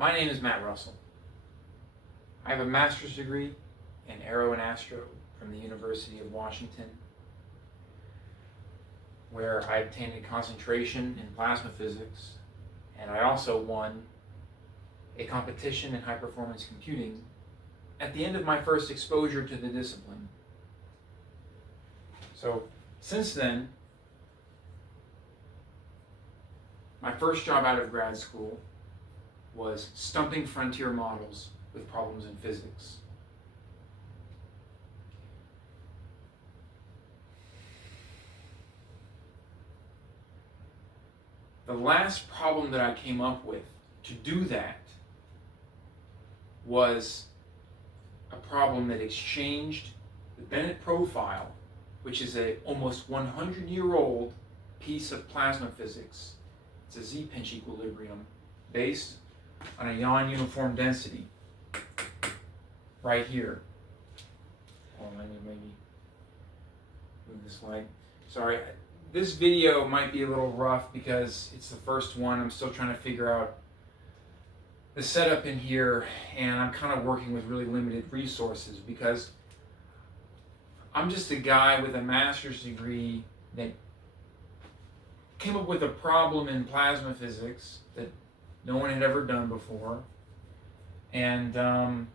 My name is Matt Russell. I have a master's degree in Aero and Astro from the University of Washington, where I obtained a concentration in plasma physics, and I also won a competition in high-performance computing at the end of my first exposure to the discipline. So, since then, my first job out of grad school was stumping frontier models with problems in physics. The last problem that I came up with to do that was a problem that exchanged the Bennett profile, which is a almost 100-year-old piece of plasma physics. It's a Z-pinch equilibrium based on a ion uniform density right here. Hold on, let me maybe move this light. Sorry, this video might be a little rough because it's the first one. I'm still trying to figure out the setup in here, and I'm kind of working with really limited resources because I'm just a guy with a master's degree that came up with a problem in plasma physics that no one had ever done before, and I'm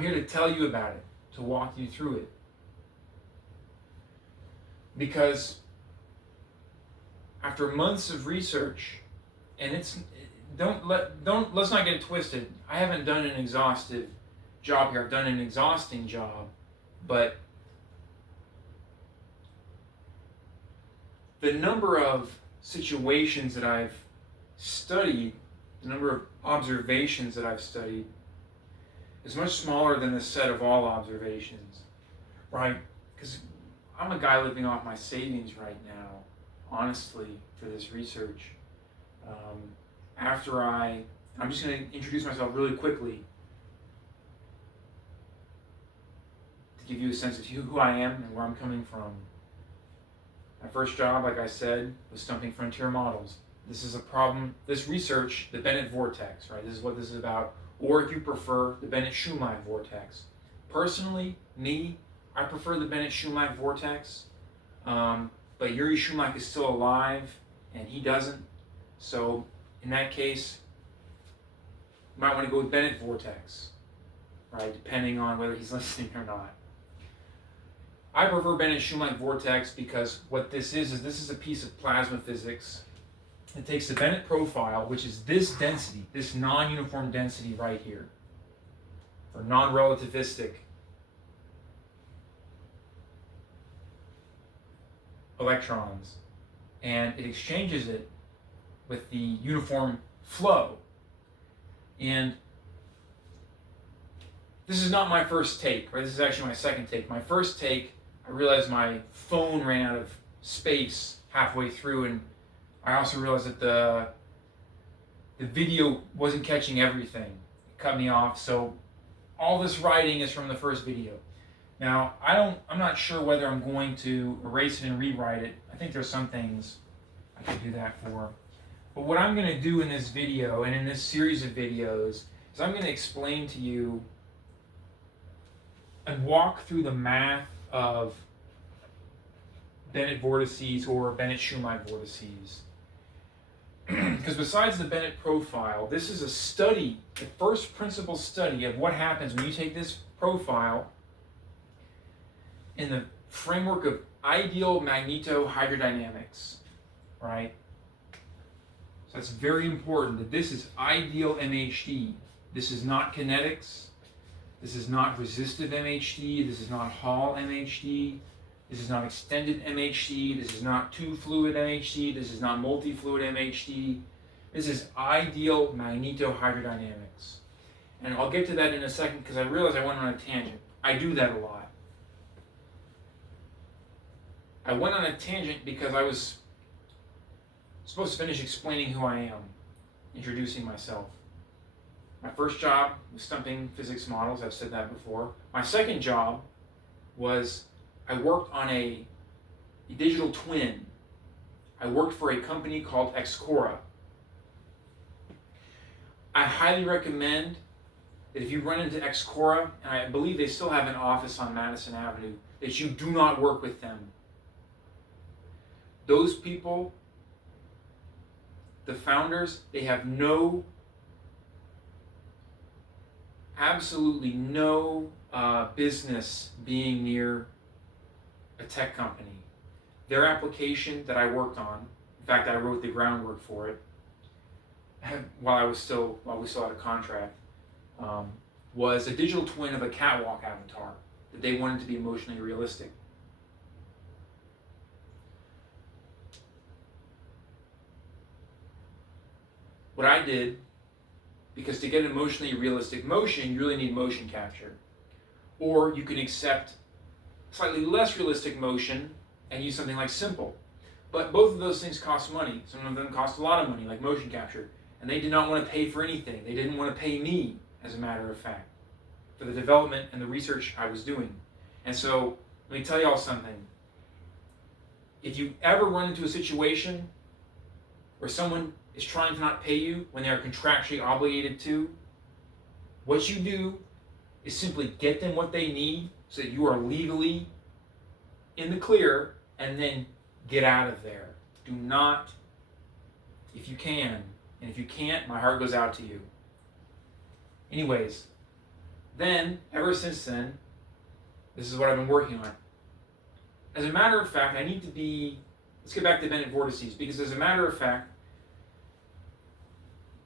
here to tell you about it, to walk you through it, because after months of research, and let's not get it twisted. I haven't done an exhaustive job here. I've done an exhausting job, but the number of situations that I've studied, the number of observations that I've studied, is much smaller than the set of all observations, right? Because I'm a guy living off my savings right now, honestly, for this research. I'm just going to introduce myself really quickly to give you a sense of who I am and where I'm coming from. My first job, like I said, was stumping frontier models. This is a problem, this research, the Bennett vortex, right? This is what this is about. Or if you prefer, the Bennett-Schumacher vortex. Personally, I prefer the Bennett-Schumacher vortex, but Yuri Schumacher is still alive, and he doesn't. So in that case, you might want to go with Bennett vortex, right? Depending on whether he's listening or not. I prefer Bennett-Schumacher vortex because what this is a piece of plasma physics. It takes the Bennett profile, which is this density, this non-uniform density right here, for non-relativistic electrons, and it exchanges it with the uniform flow. And this is not my first take, right? This is actually my second take. My first take, I realized my phone ran out of space halfway through, and I also realized that the video wasn't catching everything. It cut me off, so all this writing is from the first video. Now, I'm not sure whether I'm going to erase it and rewrite it. I think there's some things I could do that for. But what I'm going to do in this video, and in this series of videos, is I'm going to explain to you and walk through the math of Bennett vortices or Bennett-Schumacher vortices. Because besides the Bennett profile, this is a study, the first principle study of what happens when you take this profile in the framework of ideal magnetohydrodynamics, right? So that's very important that this is ideal MHD. This is not kinetics. This is not resistive MHD. This is not Hall MHD. This is not extended MHD. This is not two-fluid MHD. This is not multi-fluid MHD. This is ideal magnetohydrodynamics. And I'll get to that in a second because I realize I went on a tangent. I do that a lot. I went on a tangent because I was supposed to finish explaining who I am, introducing myself. My first job was stumping physics models. I've said that before. My second job was I worked on a digital twin. I worked for a company called Excora. I highly recommend that if you run into Xcora, and I believe they still have an office on Madison Avenue, that you do not work with them. Those people, the founders, they have absolutely no business being near a tech company. Their application that I worked on, in fact, I wrote the groundwork for it while we still had a contract, was a digital twin of a catwalk avatar that they wanted to be emotionally realistic. What I did, because to get an emotionally realistic motion, you really need motion capture. Or you can accept slightly less realistic motion and use something like simple. But both of those things cost money. Some of them cost a lot of money, like motion capture. And they did not want to pay for anything. They didn't want to pay me, as a matter of fact, for the development and the research I was doing. And so, let me tell y'all something. If you ever run into a situation where someone is trying to not pay you when they are contractually obligated to, what you do is simply get them what they need so that you are legally in the clear, and then get out of there. Do not, if you can, and if you can't, my heart goes out to you. Anyways, then, ever since then, this is what I've been working on. As a matter of fact, I need to be, let's get back to Bennett vortices, because as a matter of fact,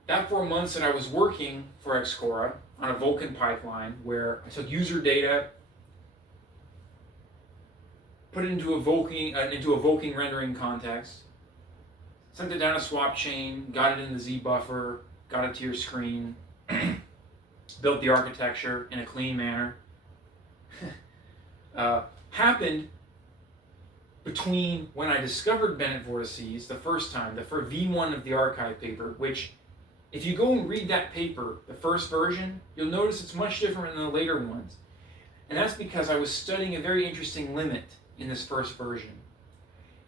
that 4 months that I was working for Xcora on a Vulkan pipeline, where I took user data, put it into a Vulkan rendering context, sent it down a swap chain, got it in the Z buffer, got it to your screen, built the architecture in a clean manner, happened between when I discovered Bennett vortices the first time, the first V1 of the archive paper, which, if you go and read that paper, the first version, you'll notice it's much different than the later ones. And that's because I was studying a very interesting limit in this first version.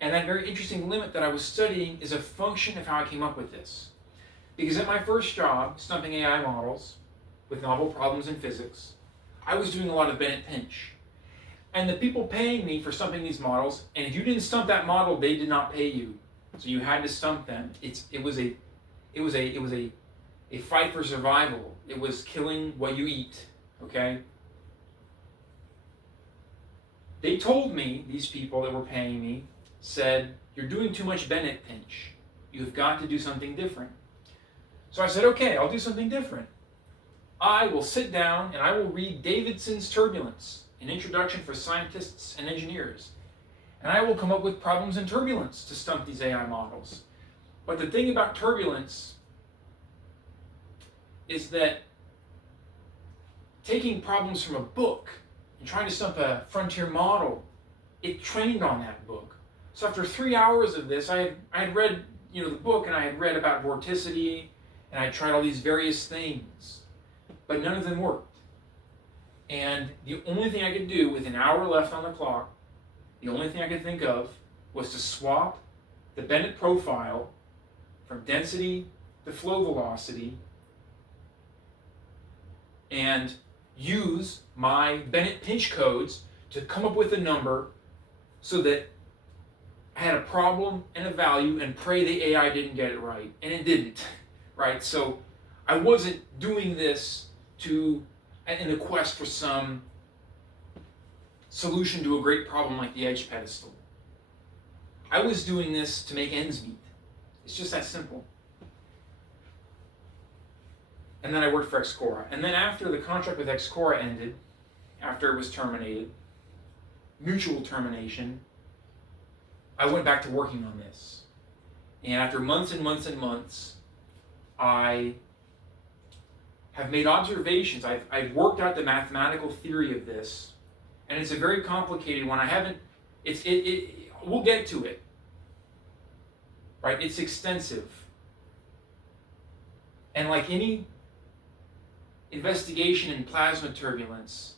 And that very interesting limit that I was studying is a function of how I came up with this. Because at my first job, stumping AI models with novel problems in physics, I was doing a lot of Bennett pinch. And the people paying me for stumping these models, and if you didn't stump that model, they did not pay you. So you had to stump them. It was a fight for survival. It was killing what you eat, okay? They told me, these people that were paying me, said, you're doing too much Bennett pinch. You've got to do something different. So I said, okay, I'll do something different. I will sit down and I will read Davidson's Turbulence, an introduction for scientists and engineers. And I will come up with problems in turbulence to stump these AI models. But the thing about turbulence is that taking problems from a book and trying to stump a frontier model, it trained on that book. So after 3 hours of this, I had read the book, and I had read about vorticity, and I tried all these various things, but none of them worked. And the only thing I could do with an hour left on the clock, the only thing I could think of was to swap the Bennett profile from density to flow velocity and use my Bennett pinch codes to come up with a number so that I had a problem and a value and pray the AI didn't get it right. And it didn't, right? So I wasn't doing this in the quest for some solution to a great problem like the edge pedestal. I was doing this to make ends meet. It's just that simple. And then I worked for Xcora. And then after the contract with Xcora ended, after it was terminated, mutual termination, I went back to working on this. And after months and months and months, I have made observations. I've worked out the mathematical theory of this, and it's a very complicated one. We'll get to it, right? It's extensive. And like any investigation in plasma turbulence,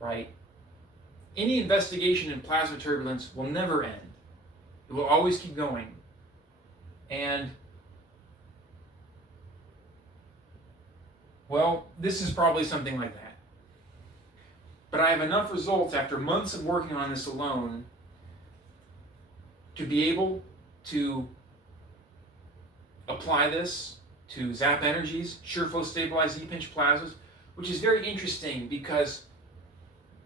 right? Any investigation in plasma turbulence will never end. It will always keep going. And Well, this is probably something like that. But I have enough results after months of working on this alone to be able to apply this to ZAP Energies, Shear-Flow Stabilized Z-pinch plasmas, which is very interesting because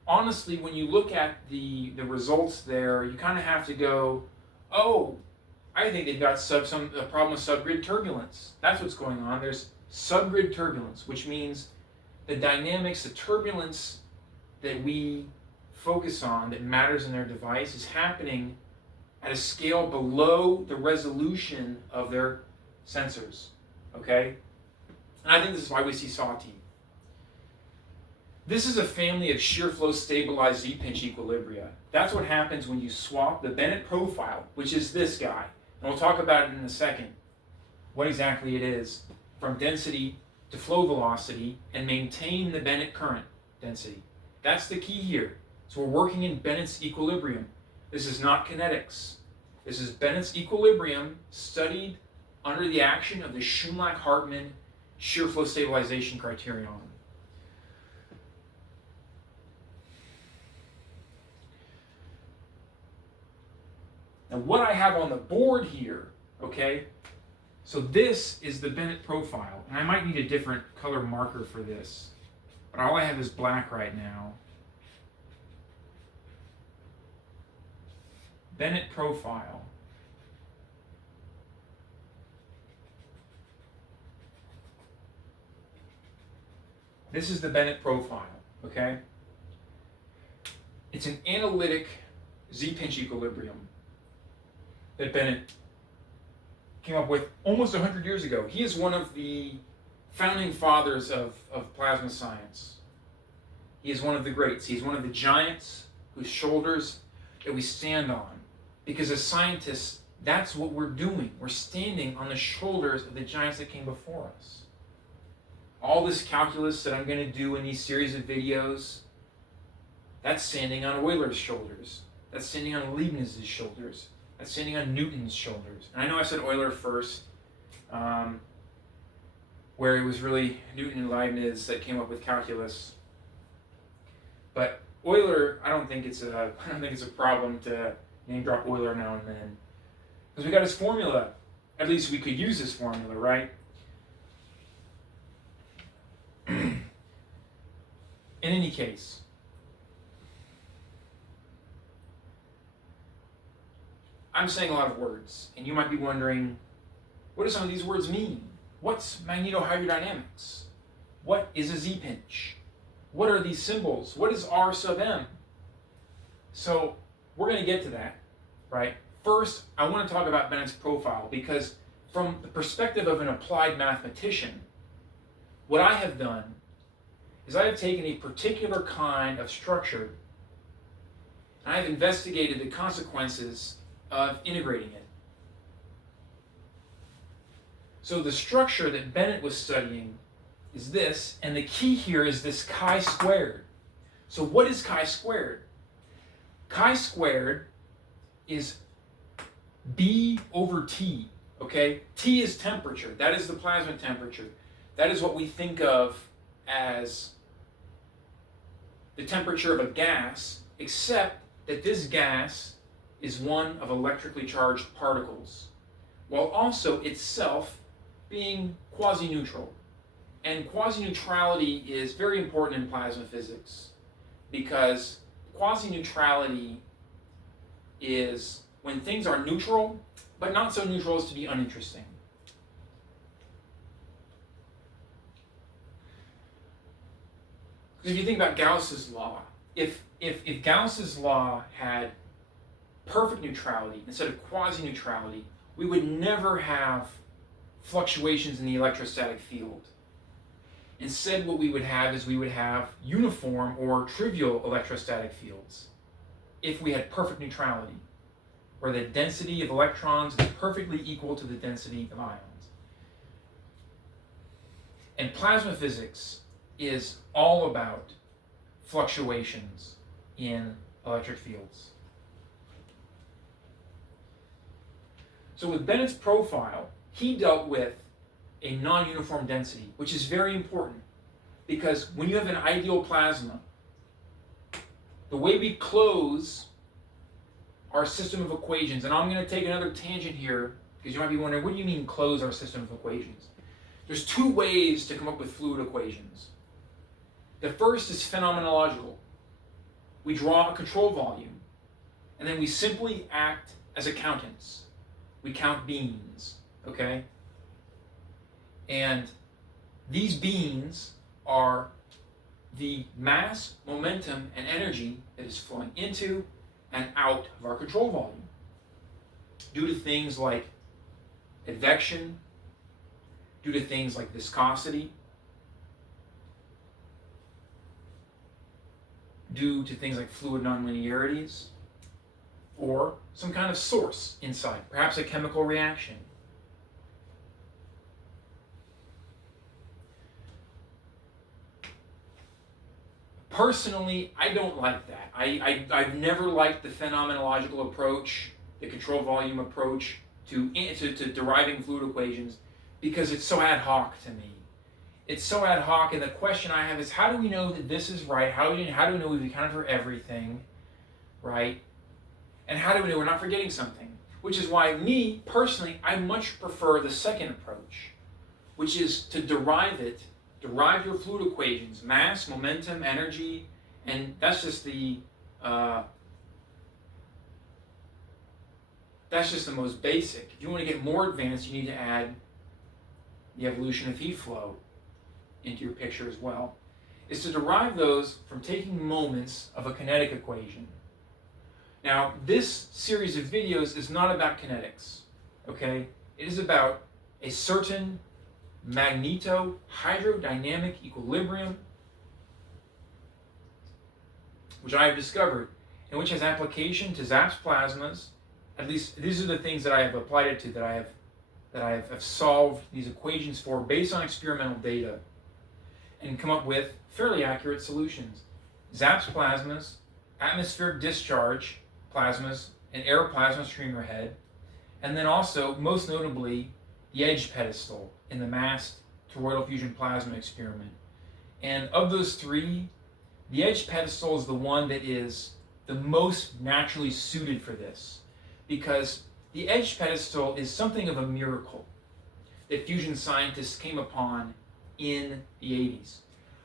honestly, when you look at the results there, you kind of have to go, oh, I think they've got a problem with subgrid turbulence. That's what's going on. There's subgrid turbulence, which means the dynamics, the turbulence that we focus on that matters in their device is happening at a scale below the resolution of their sensors, okay? And I think this is why we see sawtooth. This is a family of Shear-Flow Stabilized Z-pinch Equilibria. That's what happens when you swap the Bennett profile, which is this guy, and we'll talk about it in a second, what exactly it is, from density to flow velocity, and maintain the Bennett current density. That's the key here. So we're working in Bennett's equilibrium. This is not kinetics. This is Bennett's equilibrium studied under the action of the Schumlack-Hartmann shear flow stabilization criterion. Now what I have on the board here, okay, so this is the Bennett profile, and I might need a different color marker for this, but all I have is black right now. Bennett profile. This is the Bennett profile, okay? It's an analytic Z-pinch equilibrium that Bennett came up with almost 100 years ago. He is one of the founding fathers of plasma science. He is one of the greats. He's one of the giants whose shoulders that we stand on. Because as scientists, that's what we're doing. We're standing on the shoulders of the giants that came before us. All this calculus that I'm going to do in these series of videos, that's standing on Euler's shoulders. That's standing on Leibniz's shoulders. That's standing on Newton's shoulders. And I know I said Euler first, where it was really Newton and Leibniz that came up with calculus. But Euler, I don't think it's a problem to name drop Euler now and then, because we got his formula. At least we could use his formula, right? In any case, I'm saying a lot of words, and you might be wondering, what do some of these words mean? What's magnetohydrodynamics? What is a Z-pinch? What are these symbols? What is R sub M? So we're going to get to that, right? First, I want to talk about Bennett's profile, because from the perspective of an applied mathematician, what I have done is I have taken a particular kind of structure and I have investigated the consequences of integrating it. So the structure that Bennett was studying is this, and the key here is this chi-squared. So what is chi-squared? Chi-squared is B over T, okay? T is temperature. That is the plasma temperature. That is what we think of as the temperature of a gas, except that this gas is one of electrically charged particles, while also itself being quasi-neutral. And quasi-neutrality is very important in plasma physics, because quasi-neutrality is when things are neutral, but not so neutral as to be uninteresting. Because if you think about Gauss's law, if Gauss's law had perfect neutrality instead of quasi-neutrality, we would never have fluctuations in the electrostatic field. Instead, what we would have is we would have uniform or trivial electrostatic fields if we had perfect neutrality, where the density of electrons is perfectly equal to the density of ions. And plasma physics is all about fluctuations in electric fields. So with Bennett's profile, he dealt with a non-uniform density, which is very important. Because when you have an ideal plasma, the way we close our system of equations, and I'm going to take another tangent here, because you might be wondering, what do you mean close our system of equations? There's two ways to come up with fluid equations. The first is phenomenological. We draw a control volume, and then we simply act as accountants. We count beans, okay? And these beans are the mass, momentum, and energy that is flowing into and out of our control volume due to things like advection, due to things like viscosity, due to things like fluid nonlinearities, or some kind of source inside, perhaps a chemical reaction. Personally, I don't like that. I've never liked the phenomenological approach, the control volume approach to deriving fluid equations, because it's so ad hoc to me. It's so ad hoc, and the question I have is, how do we know that this is right? How do we know we've accounted for everything, right? And how do we know we're not forgetting something? Which is why, me, personally, I much prefer the second approach, which is to derive your fluid equations, mass, momentum, energy, and that's just the most basic. If you want to get more advanced, you need to add the evolution of heat flow into your picture as well. Is to derive those from taking moments of a kinetic equation. Now, this series of videos is not about kinetics, okay? It is about a certain magnetohydrodynamic equilibrium, which I have discovered, and which has application to ZAPS plasmas. At least these are the things that I have applied it to, that I have solved these equations for based on experimental data, and come up with fairly accurate solutions. ZAPS plasmas, atmospheric discharge plasmas, an air plasma streamer head, and then also, most notably, the edge pedestal in the massed toroidal fusion plasma experiment. And of those three, the edge pedestal is the one that is the most naturally suited for this, because the edge pedestal is something of a miracle that fusion scientists came upon in the 80s.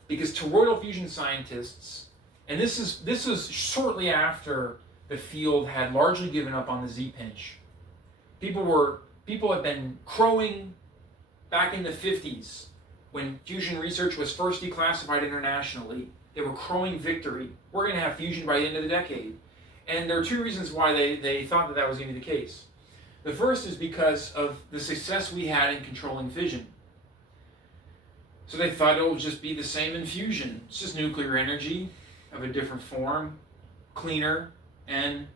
Because toroidal fusion scientists, and this was shortly after the field had largely given up on the Z-pinch. People had been crowing back in the 50s when fusion research was first declassified internationally. They were crowing victory. We're going to have fusion by the end of the decade. And there are two reasons why they thought that was going to be the case. The first is because of the success we had in controlling fission. So they thought it will just be the same in fusion. It's just nuclear energy of a different form, cleaner, and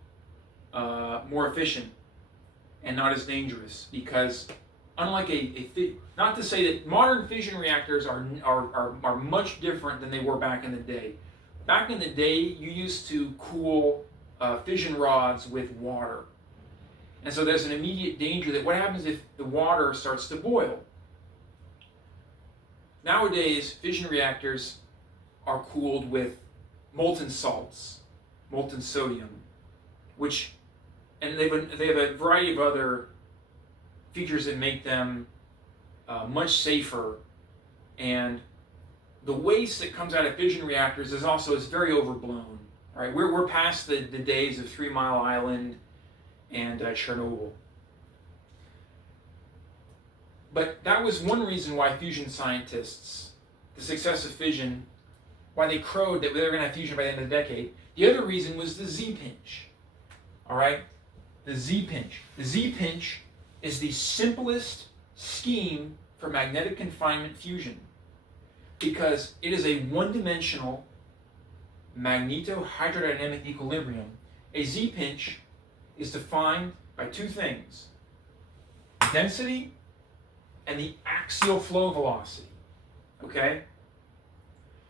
more efficient, and not as dangerous. Because unlike not to say that modern fission reactors are much different than they were back in the day. Back in the day, you used to cool fission rods with water. And so there's an immediate danger that what happens if the water starts to boil? Nowadays, fission reactors are cooled with molten salts, molten sodium, and they have a variety of other features that make them much safer. And the waste that comes out of fission reactors is very overblown. Right? We're past the days of 3 Mile Island and Chernobyl. But that was one reason why fusion scientists, the success of fission, why they crowed that they were going to have fusion by the end of the decade. The other reason was the Z-pinch. All right? The Z-pinch. The Z-pinch is the simplest scheme for magnetic confinement fusion, because it is a one-dimensional magnetohydrodynamic equilibrium. A Z-pinch is defined by two things: density and the axial flow velocity. Okay?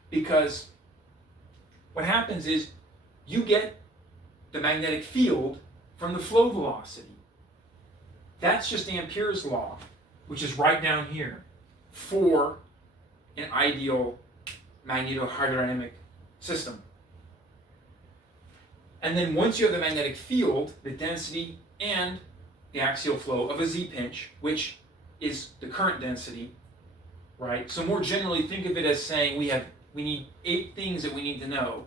Because what happens is you get the magnetic field from the flow velocity. That's just Ampere's law, which is right down here for an ideal magnetohydrodynamic system. And then once you have the magnetic field, the density and the axial flow of a Z-pinch, which is the current density, right? So more generally, think of it as saying we need 8 things that we need to know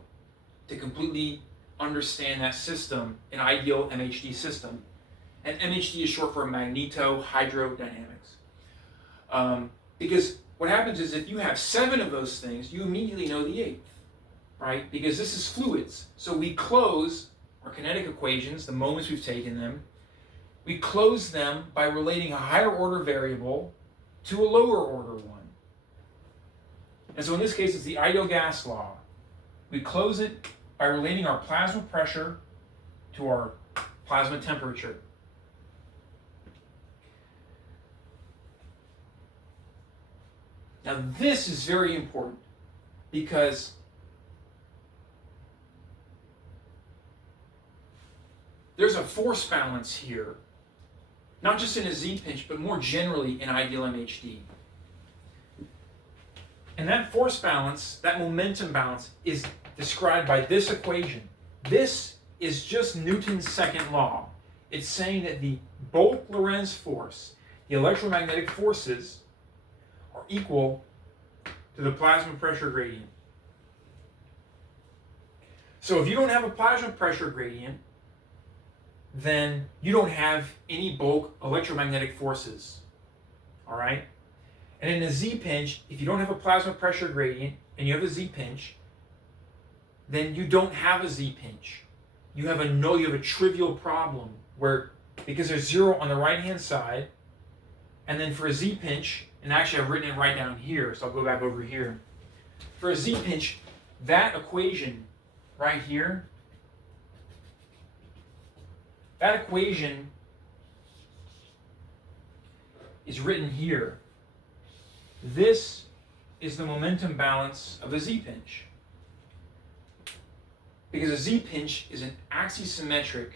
to completely understand that system, an ideal MHD system. And MHD is short for magnetohydrodynamics. Because what happens is if you have 7 of those things, you immediately know the 8th, right? Because this is fluids. So we close our kinetic equations, the moments we've taken them, we close them by relating a higher order variable to a lower order one. And so in this case, it's the ideal gas law. We close it by relating our plasma pressure to our plasma temperature. Now this is very important because there's a force balance here, not just in a Z-pinch, but more generally in ideal MHD. And that force balance, that momentum balance, is described by this equation. This is just Newton's second law. It's saying that the Bulk-Lorentz force, the electromagnetic forces, are equal to the plasma pressure gradient. So if you don't have a plasma pressure gradient, then you don't have any bulk electromagnetic forces. All right? And in a Z-pinch, if you don't have a plasma pressure gradient and you have a Z-pinch, then you don't have a Z-pinch. You have a trivial problem where, because there's 0 on the right-hand side, and then for a Z-pinch, and actually I've written it right down here, so I'll go back over here. For a Z-pinch, that equation right here, that equation is written here. This is the momentum balance of a Z-pinch. Because a Z-pinch is an axisymmetric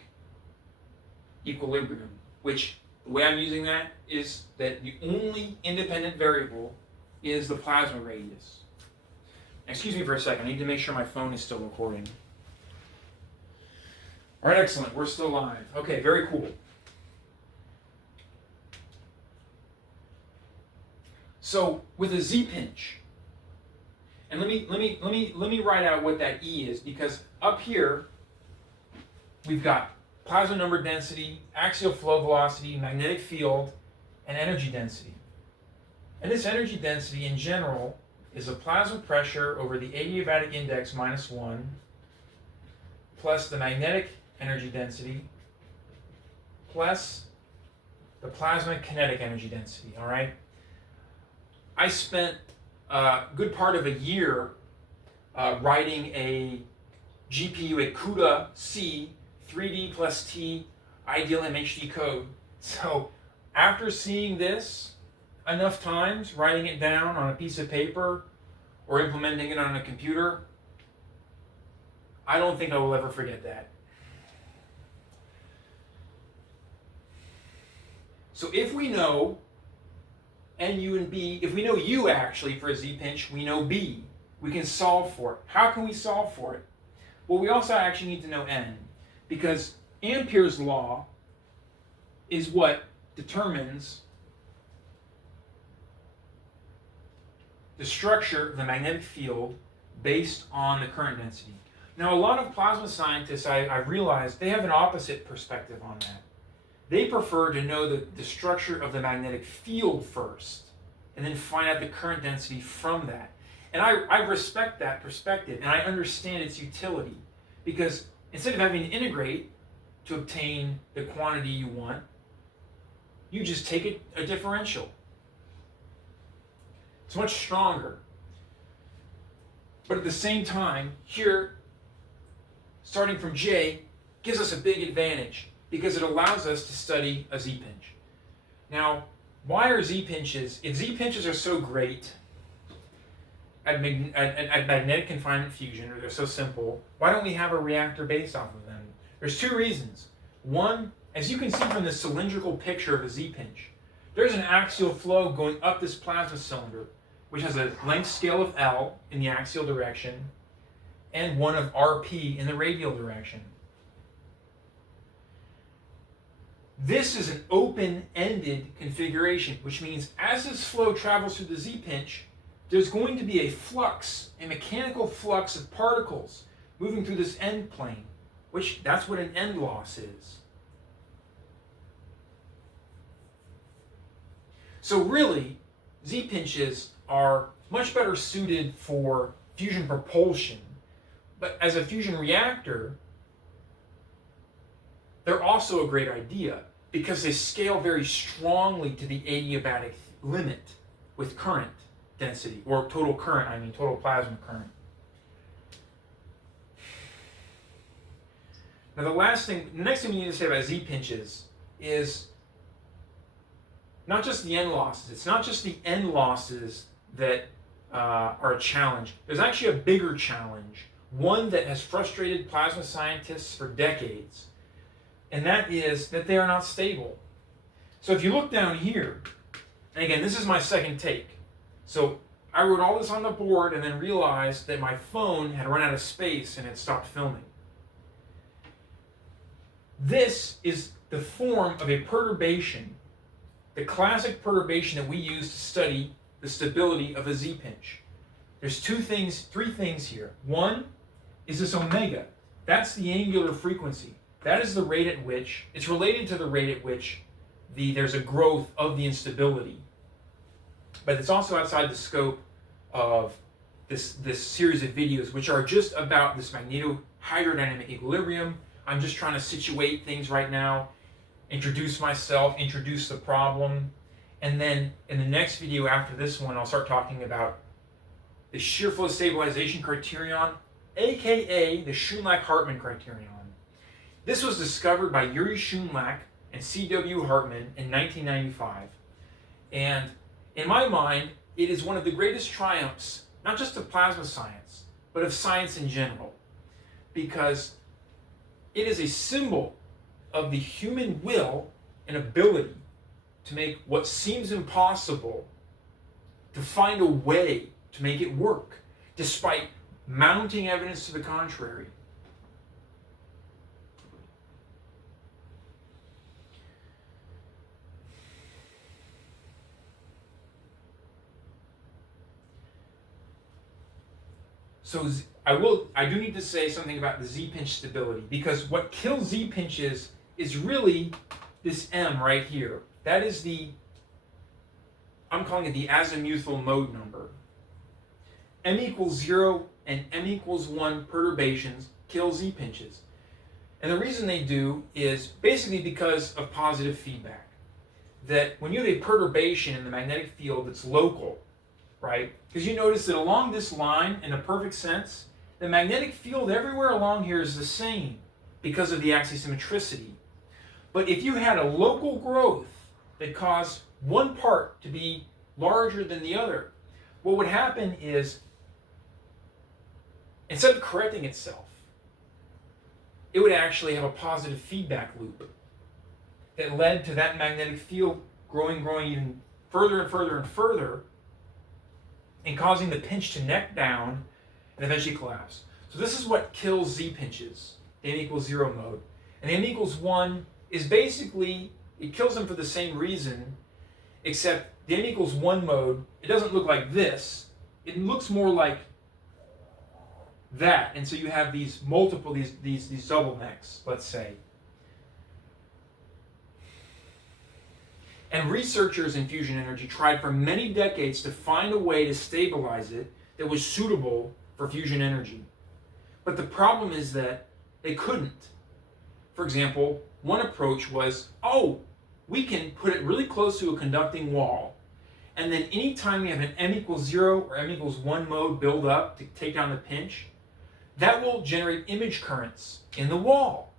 equilibrium, which the way I'm using that is that the only independent variable is the plasma radius. Excuse me for a second, I need to make sure my phone is still recording. All right, excellent, we're still live. Okay, very cool. So with a Z-pinch, and let me write out what that E is, because up here we've got plasma number density, axial flow velocity, magnetic field, and energy density. And this energy density in general is a plasma pressure over the adiabatic index minus 1 plus the magnetic energy density plus the plasma kinetic energy density, all right? I spent a good part of a year writing a GPU, a CUDA C 3D plus T ideal MHD code. So after seeing this enough times, writing it down on a piece of paper or implementing it on a computer, I don't think I will ever forget that. So if we know N, U, and B, if we know U actually for a Z-pinch, we know B. We can solve for it. How can we solve for it? Well, we also actually need to know N, because Ampere's law is what determines the structure of the magnetic field based on the current density. Now, a lot of plasma scientists, I've realized, they have an opposite perspective on that. They prefer to know the structure of the magnetic field first, and then find out the current density from that. And I respect that perspective, and I understand its utility, because instead of having to integrate to obtain the quantity you want, you just take a differential. It's much stronger. But at the same time, here, starting from J, gives us a big advantage, because it allows us to study a Z-pinch. Now, why are Z-pinches, if Z-pinches are so great at magnetic confinement fusion, or they're so simple, why don't we have a reactor based off of them? There's 2 reasons. One, as you can see from this cylindrical picture of a Z-pinch, there's an axial flow going up this plasma cylinder. which has a length scale of L in the axial direction, and one of RP in the radial direction. This is an open-ended configuration, which means as this flow travels through the Z-pinch, there's going to be a flux, a mechanical flux of particles moving through this end plane, which that's what an end loss is. So really, Z-pinches are much better suited for fusion propulsion, but as a fusion reactor, they're also a great idea because they scale very strongly to the adiabatic limit with current density, or total current, I mean total plasma current. Now the next thing we need to say about Z-pinches is not just the end losses. It's not just the end losses that are a challenge. There's actually a bigger challenge, one that has frustrated plasma scientists for decades, and that is that they are not stable. So if you look down here, and again, this is my second take. So I wrote all this on the board and then realized that my phone had run out of space and had stopped filming. This is the form of a perturbation, the classic perturbation that we use to study the stability of a Z-pinch. There's three things here. One is this omega. That's the angular frequency. That is the rate at which, it's related to the rate at which there's a growth of the instability. But it's also outside the scope of this series of videos, which are just about this magnetohydrodynamic equilibrium. I'm just trying to situate things right now, introduce myself, introduce the problem, and then in the next video after this one, I'll start talking about the shear-flow stabilization criterion, aka the Schoonlack-Hartmann criterion. This was discovered by Yuri Schoonlack and C.W. Hartmann in 1995, and in my mind, it is one of the greatest triumphs, not just of plasma science, but of science in general, because it is a symbol of the human will and ability to make what seems impossible, to find a way to make it work, despite mounting evidence to the contrary. So I do need to say something about the Z-pinch stability, because what kills Z-pinches is really this M right here. That is I'm calling it the azimuthal mode number. M equals 0 and M equals 1 perturbations kill Z-pinches. And the reason they do is basically because of positive feedback. That when you have a perturbation in the magnetic field that's local, right? Because you notice that along this line, in a perfect sense, the magnetic field everywhere along here is the same because of the axisymmetricity. But if you had a local growth that caused one part to be larger than the other, what would happen is, instead of correcting itself, it would actually have a positive feedback loop that led to that magnetic field growing even further and further and further, and causing the pinch to neck down and eventually collapse. So this is what kills Z-pinches, the M equals 0 mode. And the M equals 1 is basically, it kills them for the same reason, except the M equals 1 mode, it doesn't look like this. It looks more like that. And so you have these multiple, these double necks, let's say. And researchers in fusion energy tried for many decades to find a way to stabilize it that was suitable for fusion energy. But the problem is that they couldn't. For example, one approach was, we can put it really close to a conducting wall, and then anytime we have an M equals 0 or M equals 1 mode build up to take down the pinch, that will generate image currents in the wall.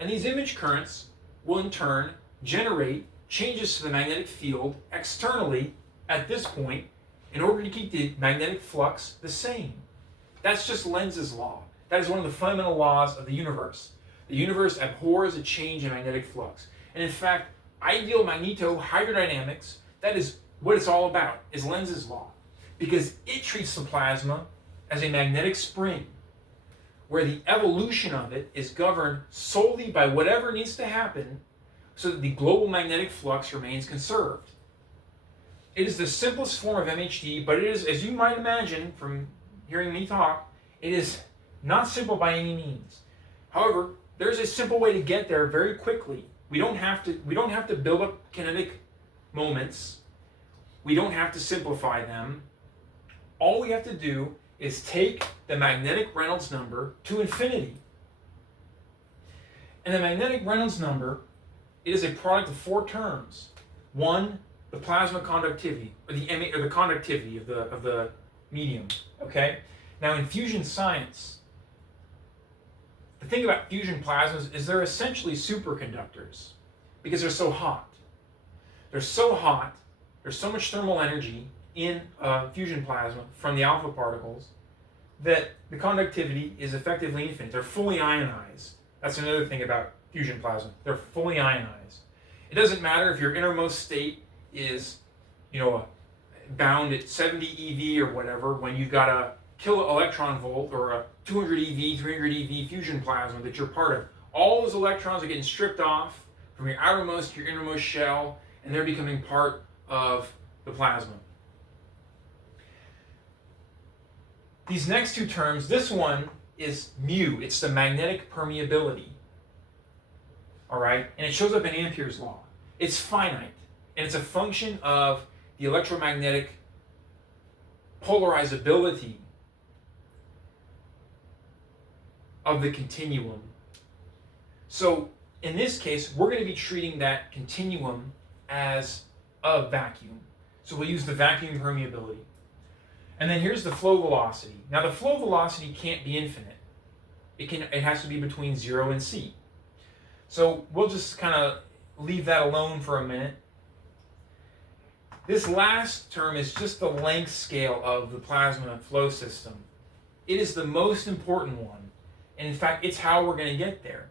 And these image currents will in turn generate changes to the magnetic field externally at this point in order to keep the magnetic flux the same. That's just Lenz's law. That is one of the fundamental laws of the universe. The universe abhors a change in magnetic flux. And in fact, ideal magnetohydrodynamics, that is what it's all about, is Lenz's law. because it treats the plasma as a magnetic spring where the evolution of it is governed solely by whatever needs to happen so that the global magnetic flux remains conserved. It is the simplest form of MHD, but it is, as you might imagine from hearing me talk, it is not simple by any means. However, there's a simple way to get there very quickly. We don't have to build up kinetic moments. We don't have to simplify them. All we have to do is take the magnetic Reynolds number to infinity. And the magnetic Reynolds number, it is a product of 4 terms. One, the plasma conductivity, or the conductivity of the medium. Okay? Now in fusion science, the thing about fusion plasmas is they're essentially superconductors because they're so hot. They're so hot, there's so much thermal energy in fusion plasma from the alpha particles that the conductivity is effectively infinite. They're fully ionized. That's another thing about fusion plasma. They're fully ionized. It doesn't matter if your innermost state is, bound at 70 eV or whatever, when you've got a kilo electron volt or a 200 eV, 300 eV fusion plasma that you're part of. All those electrons are getting stripped off from your outermost to your innermost shell, and they're becoming part of the plasma. These next 2 terms, this one is mu. It's the magnetic permeability. All right? And it shows up in Ampere's law. It's finite, and it's a function of the electromagnetic polarizability of the continuum. So in this case, we're going to be treating that continuum as a vacuum. So we'll use the vacuum permeability. And then here's the flow velocity. Now the flow velocity can't be infinite. It has to be between 0 and c. So we'll just kind of leave that alone for a minute. This last term is just the length scale of the plasma flow system. It is the most important one. And in fact, it's how we're going to get there.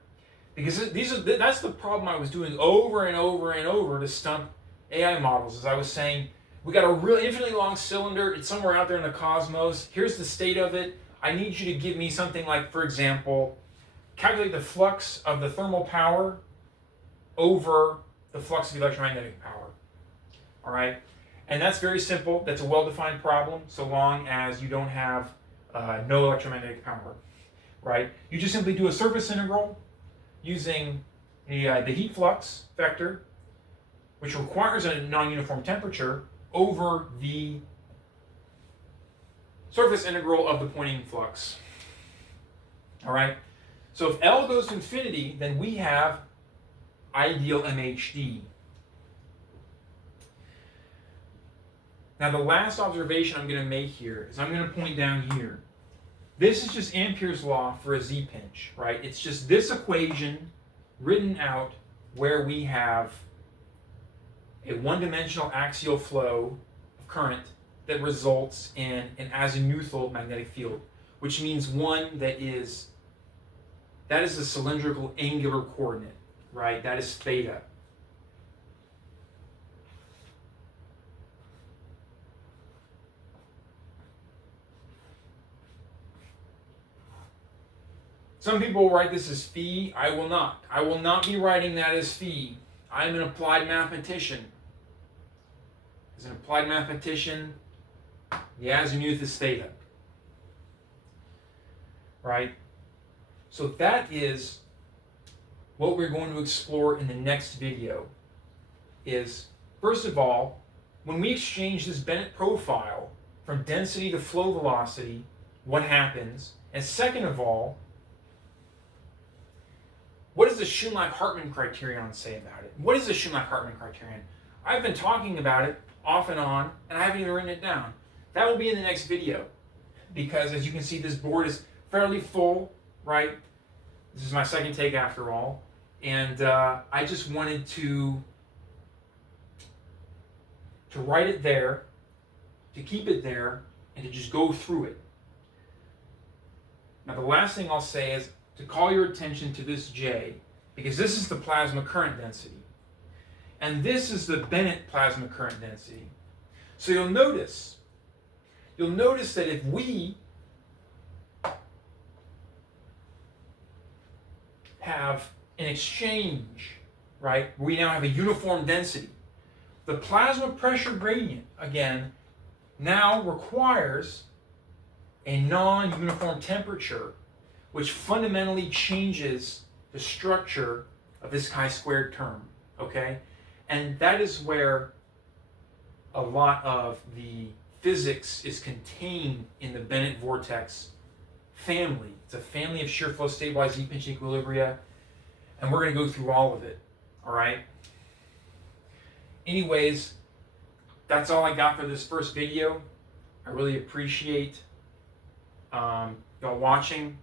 Because that's the problem I was doing over and over and over to stump AI models. As I was saying, we got a real infinitely long cylinder. It's somewhere out there in the cosmos. Here's the state of it. I need you to give me something like, for example, calculate the flux of the thermal power over the flux of the electromagnetic power. All right? And that's very simple. That's a well-defined problem so long as you don't have no electromagnetic power. Right? You just simply do a surface integral using the heat flux vector, which requires a non-uniform temperature, over the surface integral of the Poynting flux. All right? So if L goes to infinity, then we have ideal MHD. Now the last observation I'm going to make here is I'm going to point down here. This is just Ampere's law for a Z-pinch, right? It's just this equation written out where we have a one-dimensional axial flow of current that results in an azimuthal magnetic field, which means one that is a cylindrical angular coordinate, right? That is theta. Some people will write this as phi. I will not. I will not be writing that as phi. I'm an applied mathematician. As an applied mathematician, the azimuth is theta. Right? So that is what we're going to explore in the next video. Is, first of all, when we exchange this Bennett profile from density to flow velocity, what happens? And second of all, what does the Schumacher-Hartmann criterion say about it? What is the Schumacher-Hartmann criterion? I've been talking about it off and on, and I haven't even written it down. That will be in the next video, because as you can see, this board is fairly full, right? This is my second take after all, and I just wanted to write it there, to keep it there, and to just go through it. Now the last thing I'll say is to call your attention to this J, because this is the plasma current density. And this is the Bennett plasma current density. So you'll notice you'll notice that if we have an exchange, right, we now have a uniform density. The plasma pressure gradient, again, now requires a non-uniform temperature, which fundamentally changes the structure of this chi-squared term, okay? And that is where a lot of the physics is contained in the Bennett vortex family. It's a family of shear-flow stabilized Z-pinch equilibria, and we're going to go through all of it, all right? Anyways, that's all I got for this first video. I really appreciate y'all watching.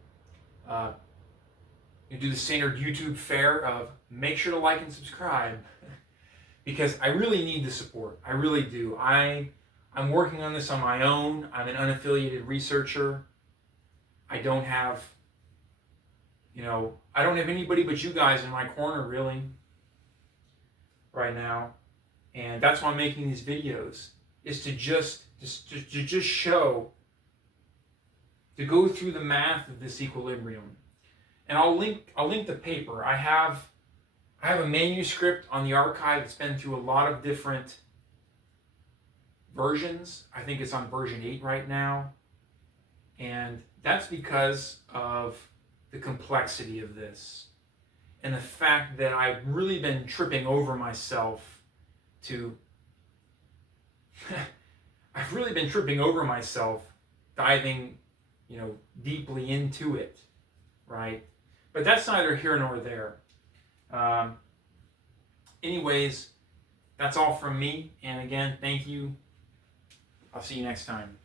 You do the standard YouTube fare of make sure to like and subscribe because I really need the support. I really do. I'm working on this on my own. I'm an unaffiliated researcher. I don't have, I don't have anybody but you guys in my corner really right now. And that's why I'm making these videos, is to just show, to go through the math of this equilibrium. And I'll link the paper. I have a manuscript on the archive that's been through a lot of different versions. I think it's on version 8 right now. And that's because of the complexity of this and the fact that I've really been tripping over myself I've really been tripping over myself diving, deeply into it, right? But that's neither here nor there. Anyways, that's all from me. And again, thank you. I'll see you next time.